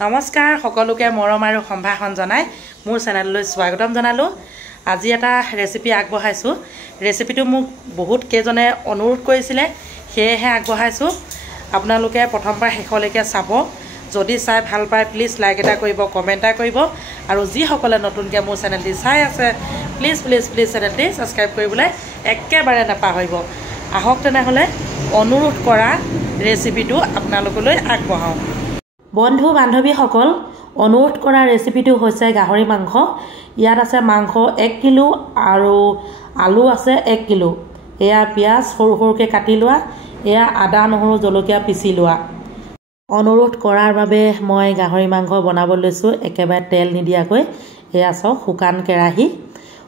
নমস্কাৰ সকলোকে মৰম আৰু সম্ভাষণ জনাই মোৰ চেনেললৈ স্বাগতম জনালো। আজি এটা ৰেচিপি আগবঢ়াইছো। ৰেচিপিটো মোক বহুত কেজনে অনুৰোধ কৰিছিলে, সেয়েহে আগবঢ়াইছো। আপোনালোকে প্ৰথমবাৰ শেষলৈকে চাব। যদি চাই ভাল পায় প্লিজ লাইক এটা কৰিব, কমেন্ট এটা কৰিব আৰু যিসকলে নতুনকৈ মোৰ চেনেলটি চাই আছে প্লিজ চেনেলটি সাবস্ক্ৰাইব কৰিবলৈ একেবাৰে নাপাহৰিব। আহক তেনেহ'লে অনুৰোধ কৰা ৰেচিপিটো আপোনালোকলৈ আগবঢ়াওঁ। বন্ধু বান্ধৱীসকল, অনুৰোধ কৰা ৰেচিপিটো হৈছে গাহৰি মাংস। ইয়াত আছে মাংস 1 কিলো আৰু আলু আছে 1 কিলো। এয়া পিঁয়াজ সৰু সৰুকৈ কাটি লোৱা, এয়া আদা নহৰু জলকীয়া পিচি লোৱা। অনুৰোধ কৰাৰ বাবে মই গাহৰি মাংস বনাব লৈছোঁ একেবাৰে তেল নিদিয়াকৈ। এয়া চাওক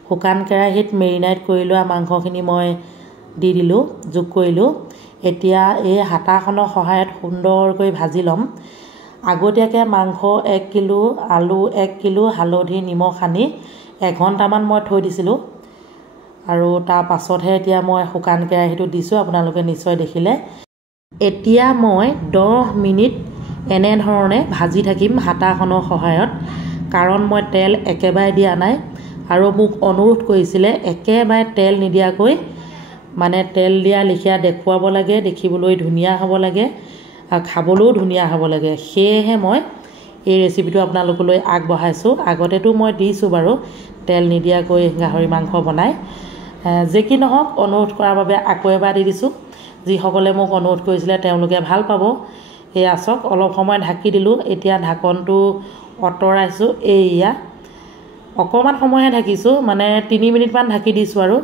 শুকান কেৰাহীত মেৰিনেট কৰি লোৱা মাংসখিনি মই দি দিলোঁ, যোগ কৰিলোঁ। এতিয়া এই হাতাখনৰ সহায়ত সুন্দৰকৈ ভাজি ল'ম। আগতীয়াকৈ মাংস 1 কিলো, আলু 1 কিলো, হালধি নিমখ সানি এঘণ্টামান মই থৈ দিছিলোঁ আৰু তাৰ পাছতহে এতিয়া মই শুকান কেৰাহীটো দিছোঁ, আপোনালোকে নিশ্চয় দেখিলে। এতিয়া মই 10 মিনিট এনেধৰণে ভাজি থাকিম হাতাখনৰ সহায়ত, কাৰণ মই তেল একেবাৰে দিয়া নাই আৰু মোক অনুৰোধ কৰিছিলে একেবাৰে তেল নিদিয়াকৈ, মানে তেল দিয়া লিখীয়া দেখুৱাব লাগে, দেখিবলৈ ধুনীয়া হ'ব লাগে আৰু খাবলৈও ধুনীয়া হ'ব লাগে। সেয়েহে মই এই ৰেচিপিটো আপোনালোকলৈ আগবঢ়াইছোঁ। আগতেতো মই দিছোঁ বাৰু তেল নিদিয়াকৈ গাহৰি মাংস বনাই। যে কি নহওক, অনুৰোধ কৰাৰ বাবে আকৌ এবাৰ দি দিছোঁ। যিসকলে মোক অনুৰোধ কৰিছিলে তেওঁলোকে ভাল পাব। এয়া চাওক অলপ সময় ঢাকি দিলোঁ, এতিয়া ঢাকনটো আঁতৰাইছোঁ। এয়া অকণমান সময়হে ঢাকিছোঁ, মানে 3 মিনিটমান ঢাকি দিছোঁ আৰু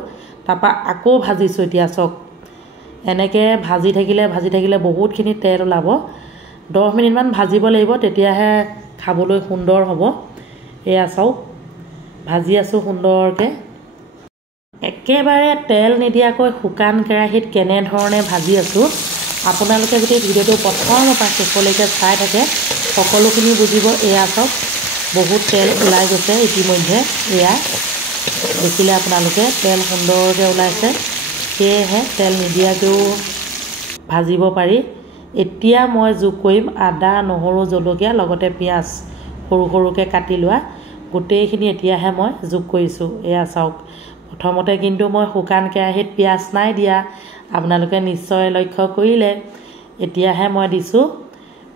তাৰপৰা আকৌ ভাজিছোঁ। এতিয়া চাওক এনেকৈ ভাজি থাকিলে বহুতখিনি তেল ওলাব। 10 মিনিটমান ভাজিব লাগিব, তেতিয়াহে খাবলৈ সুন্দৰ হ'ব। এয়া চাওক ভাজি আছোঁ সুন্দৰকৈ, একেবাৰে তেল নিদিয়াকৈ শুকান কেৰাহীত কেনেধৰণে ভাজি আছোঁ। আপোনালোকে যদি ভিডিঅ'টো প্ৰথমৰ পৰা শেষলৈকে চাই থাকে সকলোখিনি বুজিব। এয়া চাওক বহুত তেল ওলাই গৈছে ইতিমধ্যে, এয়া দেখিলে আপোনালোকে তেল সুন্দৰকৈ ওলাইছে। সেয়েহে তেল নিদিয়াকৈও ভাজিব পাৰি। এতিয়া মই যোগ কৰিম আদা নহৰু জলকীয়া লগতে পিঁয়াজ সৰু সৰুকৈ কাটি লোৱা, গোটেইখিনি এতিয়াহে মই যোগ কৰিছোঁ। এয়া চাওক প্ৰথমতে কিন্তু মই শুকান কেৰাহীত পিঁয়াজ নাই দিয়া, আপোনালোকে নিশ্চয় লক্ষ্য কৰিলে। এতিয়াহে মই দিছোঁ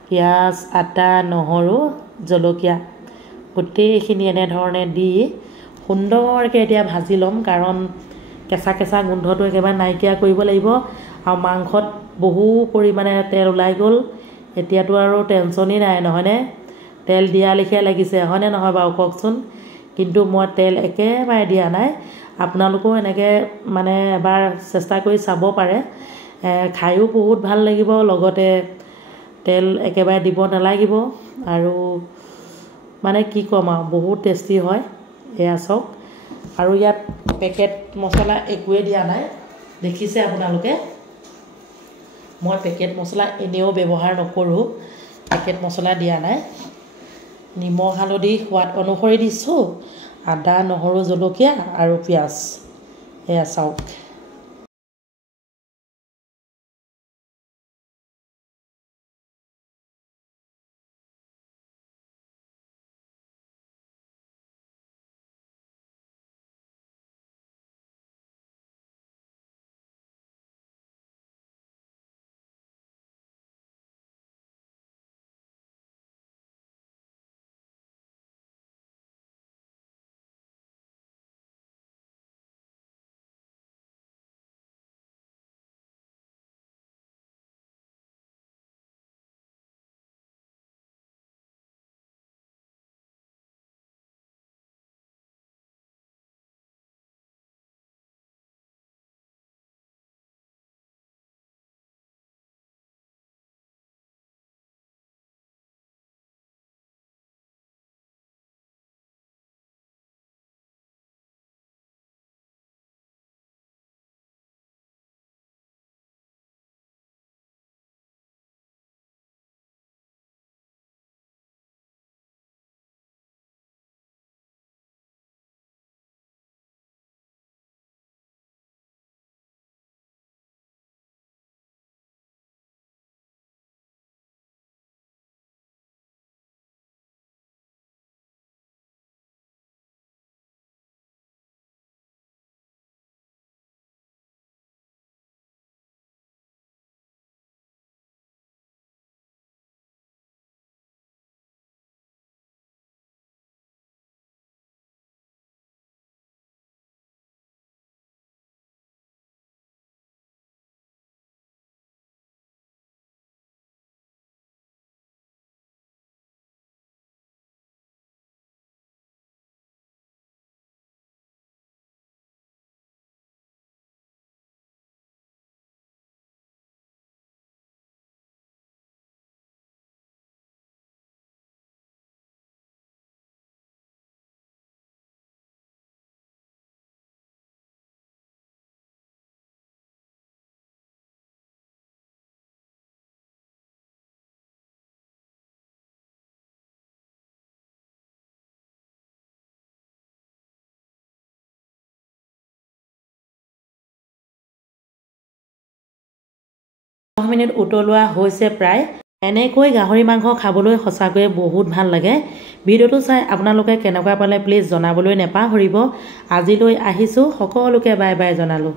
পিঁয়াজ, আদা নহৰু জলকীয়া, গোটেইখিনি এনেধৰণে দি সুন্দৰকৈ এতিয়া ভাজি ল'ম, কাৰণ কেঁচা গোন্ধটো একেবাৰে নাইকিয়া কৰিব লাগিব। আৰু মাংসত বহু পৰিমাণে তেল ওলাই গ'ল, এতিয়াতো আৰু টেনশ্যনেই নাই, নহয়নে? তেল দিয়া লেখীয়া লাগিছে, হয়নে নহয় বাৰু কওকচোন? কিন্তু মই তেল একেবাৰে দিয়া নাই। আপোনালোকেও এনেকৈ মানে এবাৰ চেষ্টা কৰি চাব পাৰে, খায়ো বহুত ভাল লাগিব, লগতে তেল একেবাৰে দিব নালাগিব আৰু মানে কি ক'ম আৰু বহুত টেষ্টি হয়। এয়া চাওক আৰু ইয়াত পেকেট মছলা একোৱে দিয়া নাই, দেখিছে আপোনালোকে। মই পেকেট মছলা এনেও ব্যৱহাৰ নকৰোঁ, পেকেট মছলা দিয়া নাই। নিমখ হালধি সোৱাদ অনুসৰি দিছোঁ, আদা নহৰু জলকীয়া আৰু পিঁয়াজ। এয়া চাওক। 10 মিনিট উতলোৱা হৈছে প্ৰায়। এনেকৈ গাহৰি মাংস খাবলৈ সঁচাকৈয়ে বহুত ভাল লাগে। ভিডিঅ'টো চাই আপোনালোকে কেনেকুৱা পালে প্লিজ জনাবলৈ নেপাহৰিব। আজিলৈ আহিছোঁ, সকলোকে বাই বাই জনালোঁ।